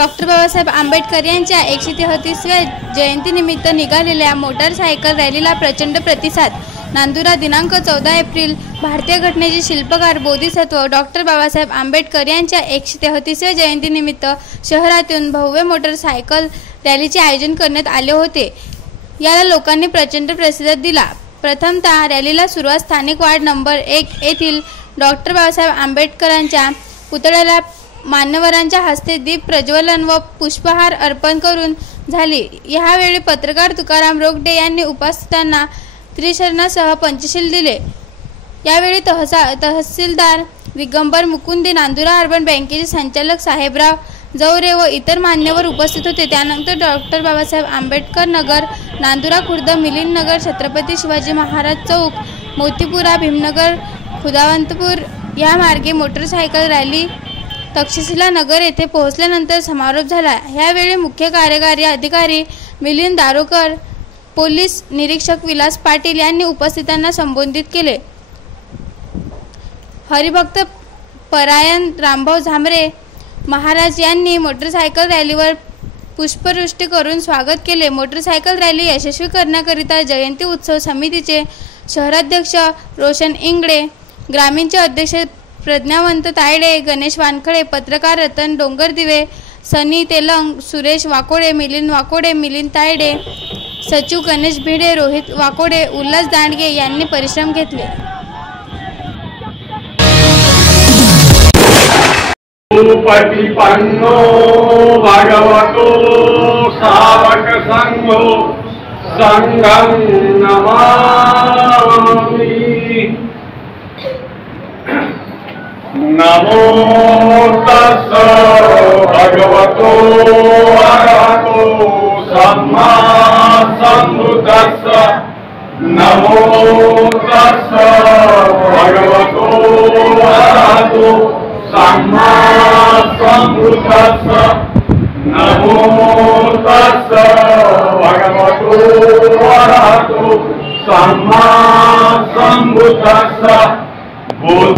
Doctor Babasaheb Ambedkar यांच्या 133व्या जयंतीनिमित्त निघालेल्या मोटारसायकल रॅलीला प्रचंड प्रतिसाद। नांदुरा दिनांक 14 एप्रिल। भारतीय घटनेचे शिल्पकार बोधिसत्व डॉक्टर बाबासाहेब आंबेडकर यांच्या 133व्या जयंतीनिमित्त शहरातून भव्य मोटारसायकल रॅलीचे आयोजन करण्यात आले होते। याला लोकांनी प्रचंड प्रतिसाद दिला। प्रथमतः रॅलीला सुरुवात स्थानिक वार्ड नंबर 1 येथील डॉक्टर बाबासाहेब आंबेडकरांच्या पुतळ्याला मान्यवरांच्या हस्ते दीप प्रज्वलन व पुष्पहार अर्पण करून झाली। यावेळी पत्रकार तुकाराम रोगडे यांनी उपस्थितांना त्रिशरणासह पंचशील दिले। यावेळी तहसीलदार दिगंबर मुकुंदे, नांदुरा अर्बन बँकेचे संचालक साहेबराव जवरे व इतर मान्यवर उपस्थित होते। त्यानंतर डॉक्टर बाबासाहेब आंबेडकर नगर, नांदुरा खुर्द, मिलिंद नगर, छत्रपती शिवाजी महाराज चौक, मोतीपुरा, भीमनगर, खुदावंतपूर या मार्गे मोटारसायकल रॅली तक्षशिला नगर येथे पोहोचल्यानंतर समारोप झाला। यावेळी मुख्य कार्यकारी अधिकारी मिलिंद दारोकर, पोलीस निरीक्षक विलास पाटील यांनी उपस्थितांना संबोधित केले। हरिभक्त परायण रामभाऊ झांबरे महाराज यांनी मोटारसायकल रॅलीवर पुष्पवृष्टी करून स्वागत केले। मोटारसायकल रॅली यशस्वी करण्याकरिता जयंती उत्सव समितीचे शहराध्यक्ष रोशन इंगळे, ग्रामीणचे अध्यक्ष प्रज्ञावंत तायडे, गणेश वानखडे, पत्रकार रतन डोंगरदिवे, सनी तेलंग, सुरेश वाकोडे, मिलिंद वाकोडे, मिलिंद तायडे, सचिव गणेश भिडे, रोहित वाकोडे, उल्हास दांडगे यांनी परिश्रम घेतले। पतिपन्नो भगवतो सावक संघो संघं नमामि। नमो तस्स भगवतो अरहतो सम्मा सम्बुद्धस्स। नमो तस्स भगवतो अरहतो सम्मा सम्बुद्धस्स। नमो तस्स भगवतो अरहतो सम्मा सम्बुद्धस्स। बोल